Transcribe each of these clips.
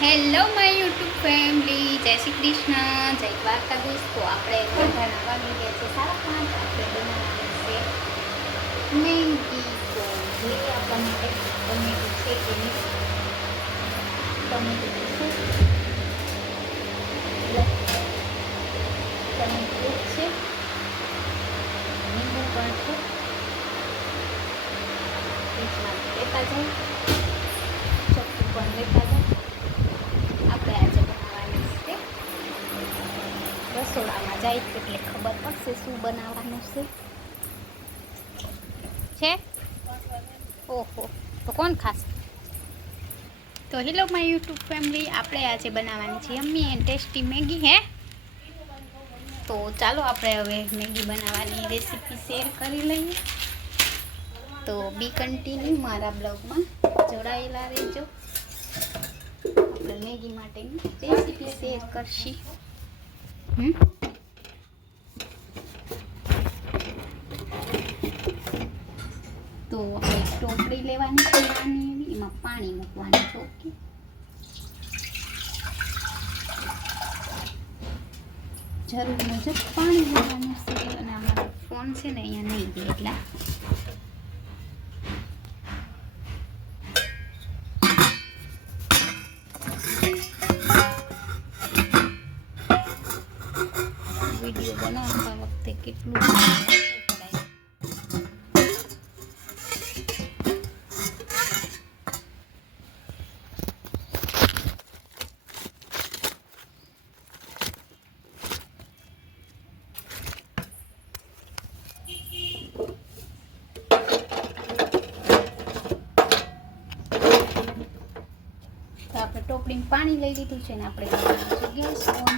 Hello my YouTube family, જય શ્રી કૃષ્ણ, જય દ્વારકાધીશ. તો આપણે મોઢાના વાગી ગયા છે 5:30. આપણે બનાવવાની છે મેગી. તો જે આપણને ટમેટું છે કે નહીં, ટમેટું છે લીંબુ પણ છે, ફ્રીજમાં લેતા જાય, ચપ્પુ પણ લેતા જાય. આપણે આજે બનાવવાની છે રસોડામાં જાય એટલે ખબર પડશે શું બનાવવાનું છે. ઓહો, તો કોણ ખાશે? તો હેલો માય યુટ્યુબ ફેમિલી, આપણે આજે બનાવવાની છે યમ્મી એન્ડ ટેસ્ટી મેગી. તો ચાલો આપણે હવે મેગી બનાવવાની રેસીપી શેર કરી લઈએ. તો બી કન્ટિન્યુ મારા બ્લોગમાં જોડાયેલા રહેજો. આપણે મેગી માટેની રેસીપી શેર કરશી. તો આપણે ટોપડી લેવાની છે નાની એવી, એમાં પાણી મૂકવાનું છે. ઓકે, જરૂર મુજબ પાણી લેવાનું છે. અને અમારો ફોન છે ને અહીંયા નહીં દે એટલા વિડીયો બનાવતા વખતે કેટલું આપણે ટોપડીમાં પાણી લઈ લીધું છે ને આપણે ગેસ ઓન.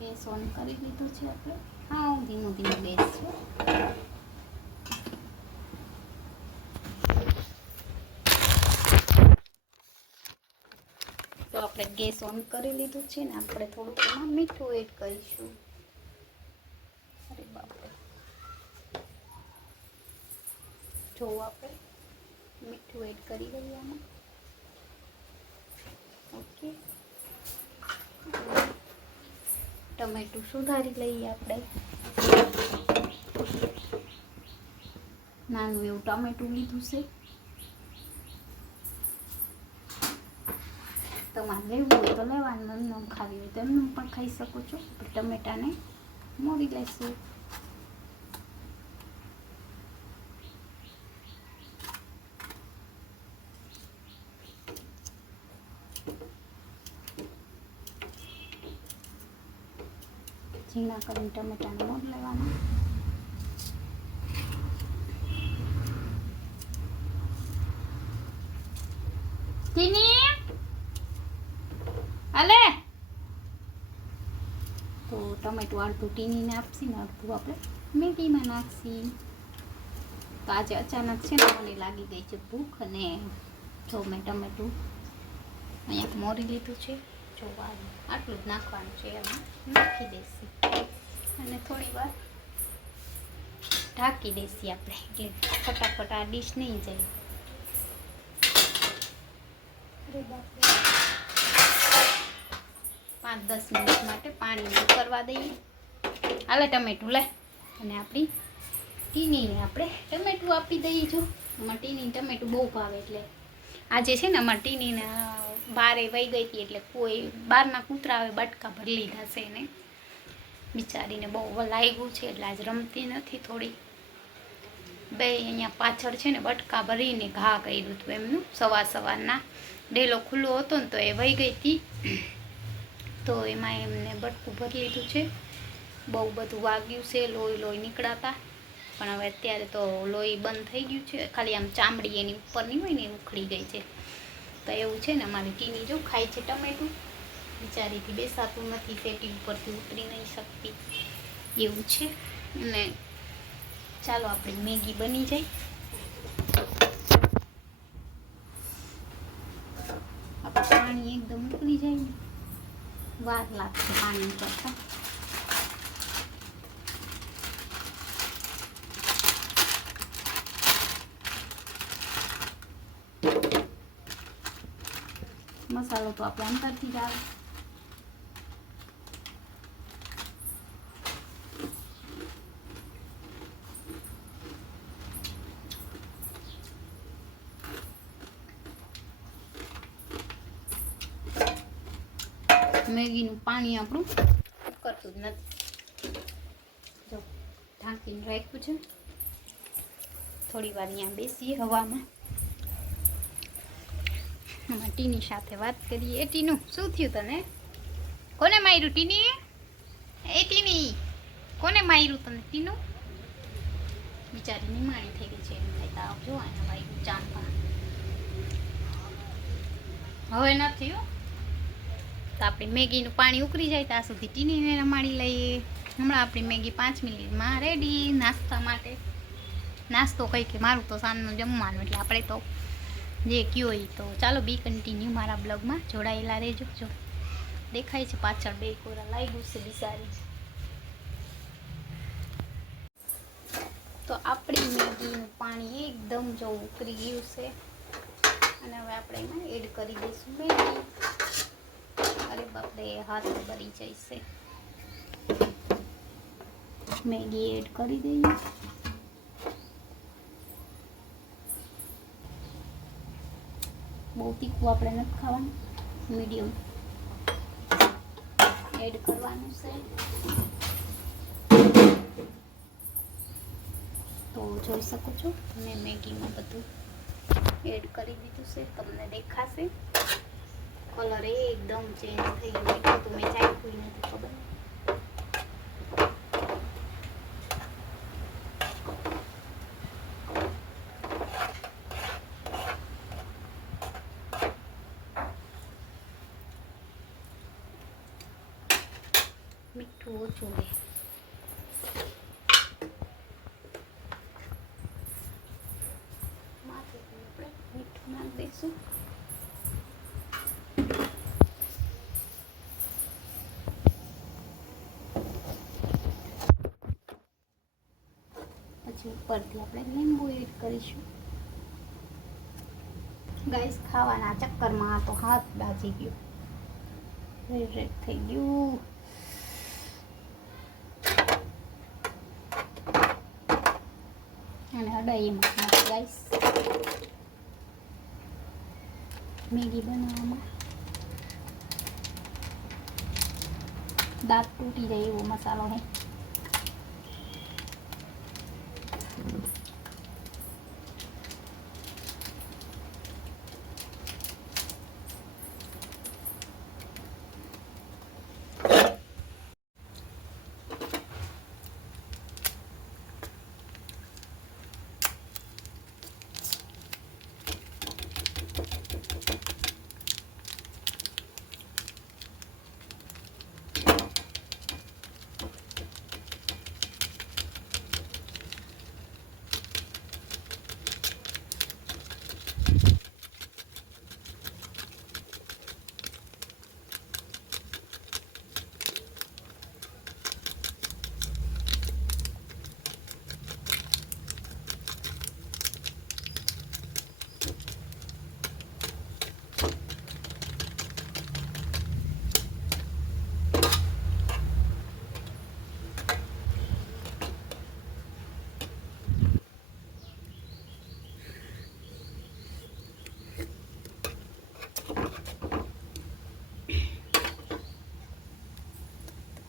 ગેસ ઓન કરી લીધું છે આપણે. હા, ધીમું ધીમું ગેસ છે. તો આપણે ગેસ ઓન કરી લીધું છે ને આપણે થોડુંક એમાં મીઠું એડ કરીશું. અરે બાપરે, જો આપણે મીઠું એડ કરી દઈએ આમાં. ઓકે, ટમેટું સુધારી લઈએ આપણે. નાનું એવું ટમેટું લીધું છે. તમારે લેવું હોય તો લેવાનું, એમનું ખાવી હોય તો એમનું પણ ખાઈ શકો છો. ટમેટાને મોરી લઈશું. ઝીણા કરીને ટમેટાને મોર લેવાના. હાલે તો ટમેટું અડધું ટીનીને આપશી ને અડધું આપણે મેગીમાં નાખશી. તો આજે અચાનક છે ને મને લાગી ગઈ છે ભૂખ, અને જો મેં ટમેટું અહીંયા મોરી લીધું છે. જો આટલું જ નાખવાનું છે, એમાં નાખી દઈશી અને થોડી વાર ઢાંકી દઈશી આપણે, એટલે ફટાફટ આ ડીશ નહીં જાય. 5-10 મિનિટ માટે પાણી કરવા દઈએ. હાલે ટમેટું લે, અને આપણી ટીનીને આપણે ટમેટું આપી દઈએ. જો અમારે ટીની ટમેટું બહુ ભાવે, એટલે આજે છે ને અમારે ટીનીને બારે વહી ગઈ હતી, એટલે કોઈ બહારના કૂતરા આવે બટકા ભરી લીધા છે એને. બિચારીને બહુ લાગ્યું છે એટલે આજ રમતી નથી. થોડી બે અહીંયા પાછળ છે ને બટકા ભરીને ઘા કર્યું હતું એમનું. સવારના ડેલો ખુલ્લો હતો ને તો એ વહી ગઈ હતી, તો એમાં એમને બટકું ભરી લીધું છે. બહુ બધું વાગ્યું છે, લોહી નીકળાતા, પણ હવે અત્યારે તો લોહી બંધ થઈ ગયું છે. ખાલી આમ ચામડી એની ઉપરની હોય ને એ ઉખડી ગઈ છે. તો એવું છે ને અમારી ટીની જો ખાય છે ટમેટું. બિચારીથી બેસાતું નથી, સેટી ઉપરથી ઉતરી નહીં શકતી એવું છે. અને ચાલો આપણી મેગી બની જાય. પાણી એકદમ ઉકળી જાય ને વાર લાગશે પાણી કરતા. મસાલો તો આપણે અંદરથી જ આવે. મેગીનું પાણી આપણું કરતું જ નથી. જો ઢાંકીને રાખ્યું છે. થોડી વાર અહીંયા બેસીએ હવામાં. ટીની સાથે વાત કરીએ. એ ટીનું શું થયું તને? કોને માર્યું ટીની? એ ટીની કોને માર્યું તને ટીનું? બિચારી નિમાણી થઈ ગઈ છે. એમ થાય તો જો આના વાગ્યું ચાંપા. હવે નથી હો. તો આપણી મેગીનું પાણી ઉકળી જાય ત્યાં સુધી ટીનીને રમાડી લઈએ. હમણાં આપણી મેગી 5 મિનિટમાં રેડી નાસ્તા માટે. નાસ્તો કંઈ કે મારું તો સાંજનું જમવાનું એટલે આપણે તો જે કયો એ તો ચાલો બી કન્ટિન્યુ મારા બ્લોગમાં જોડાયેલા રહેજો. જો દેખાય છે પાછળ બે કોરા લાગ્યું છે બિસારી. તો આપણી મેગીનું પાણી એકદમ જો ઉકળી ગયું છે અને હવે આપણે એમાં એડ કરી દઈશું મેગી. અરે બાપરે હાથ ભરી જશે. મેગી એડ કરી દઈએ. બહુ તીખું આપણે નથી ખાવાનું, મીડિયમ એડ કરવાનું છે. તો જોઈ શકો છો મેં મેગીમાં બધું એડ કરી દીધું છે. તમને દેખાશે કલર એકદમ ચેન્જ થઈ ગયો. તો મેં ચાખ્યું નથી ખબર. મીઠું ઓછું લે. માથે આપણે મીઠું નાખી દઈશું. પછી ઉપરથી આપણે લીંબુ એડ કરીશું. ગાઈસ ખાવાના ચક્કરમાં તો હાથ બાજી ગયો, રેડ થઈ ગયું. અને અડાઈમાં ગાઈસ મેગી બનાવવામાં દાંત તૂટી જાય એવો મસાલો છે.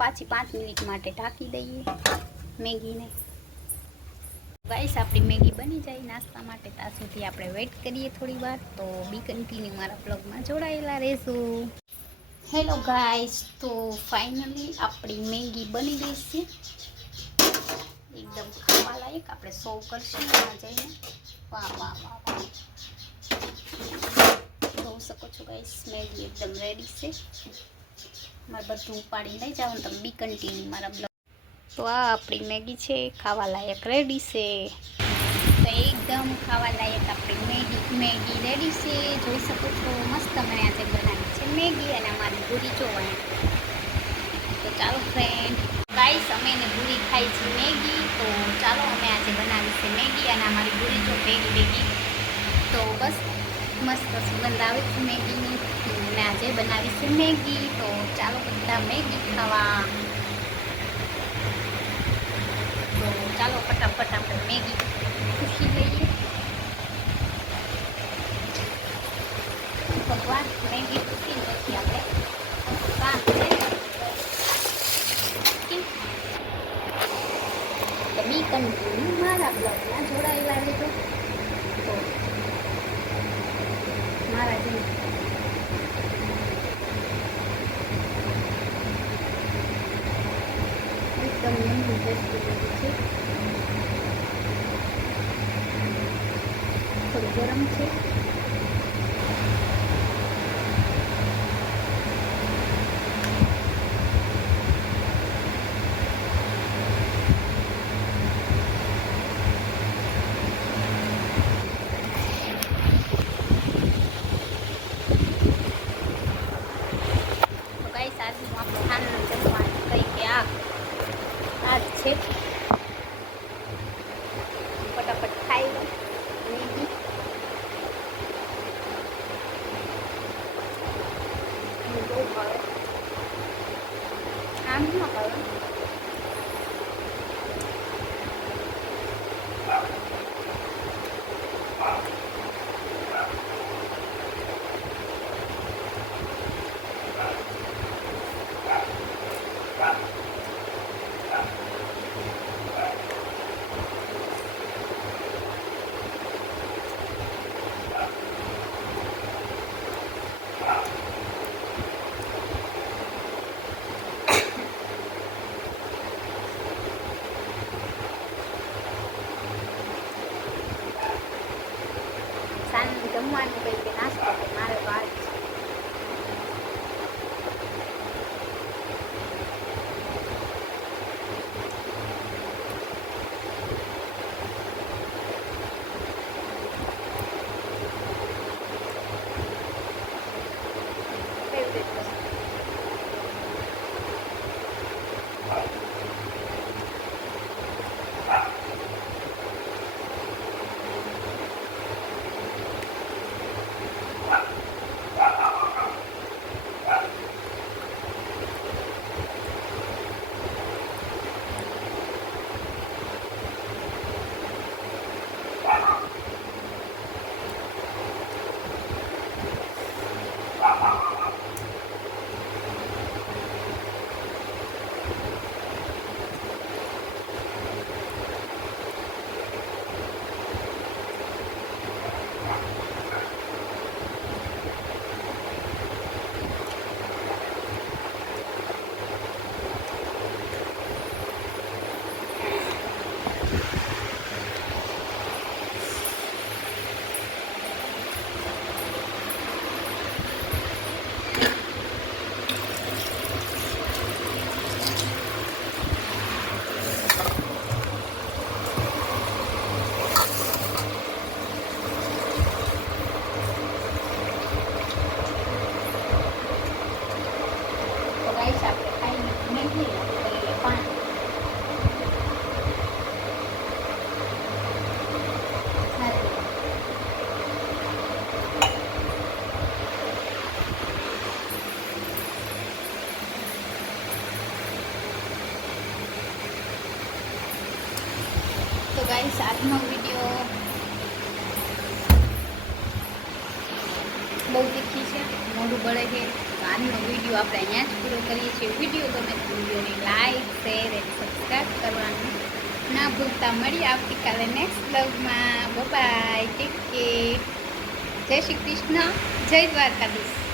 પાછી 5 મિનિટ માટે ઢાંકી દઈએ મેગીને. ગાઈસ આપણી મેગી બની જાય નાસ્તા માટે. ત્યાં સુધી આપણે વેઇટ કરીએ થોડી વાર. તો બી કન્ટિન્યુ મારા બ્લોગમાં જોડાયેલા રહેજો. હેલો ગાઈસ, તો ફાઇનલી આપણી મેગી બની ગઈ છે એકદમ ખાવા લાયક. આપણે સર્વ કરશું એમાં જઈને. વાહ વાહ વાહ વાહ, જોઈ શકો છો ગાઈસ મેગી એકદમ રેડી છે. મારે બધું ઉપાડી લઈ જાઉં તમે બી કન્ટિન્યુ મારા બ્લોગ. તો આ આપણી મેગી છે ખાવા લાયક રેડી છે. તો એકદમ ખાવા લાયક આપણી મેગી રેડી છે, જોઈ શકો છો. મસ્ત મેં આજે બનાવી છે મેગી, અને અમારી પૂરી જોવાય. તો ચાલો ફ્રેન્ડ, ગાઈસ અમે એને પૂરી ખાઈ છે મેગી. તો ચાલો અમે આજે બનાવી છે મેગી, અને અમારી પૂરી જો ભેગી. તો બસ મસ્ત સુગંધ આવે છે મેગીની. મેં આજે બનાવી છે મેગી. તો ચાલો બધા મેગી ખાવા. તો ચાલો ફટાફટ આપણે મેગી ખુશી લઈએ. ભગવાન મેગી ખુશી પછી આપણે કામ તો બી કન્ટિન્યુ મારા બ્લોગમાં જોડાયેલા રહેજો. તો મારા જેમ એકદમ નવી વસ્તુ છે, થોડું ગરમ છે. આજનું આપણું ખાવાનું જમવાનું કંઈ કે આ જ છે. ફટાફટ ખાઈ લો મેગી. બહુ ભાવે, આમ ન ભાવે. સાંજનું જમવાનું કંઈ કે નાસ્તો મારે વાત છે. તો ગાઈસ આજનો વિડીયો બહુ તીખી છે, મોઢું બળે છે. તો આજનો વિડીયો આપણે અહીંયા જ પૂરો કરીએ છીએ. વિડીયો ગમે તો વિડીયોને લાઈક, શેર અને સબસ્ક્રાઈબ કરવાનું ના ભૂલતા. મળીએ આવતીકાલે નેક્સ્ટ બ્લોગમાં. Bye, take care. જય શ્રી કૃષ્ણ, જય દ્વારકાધીશ.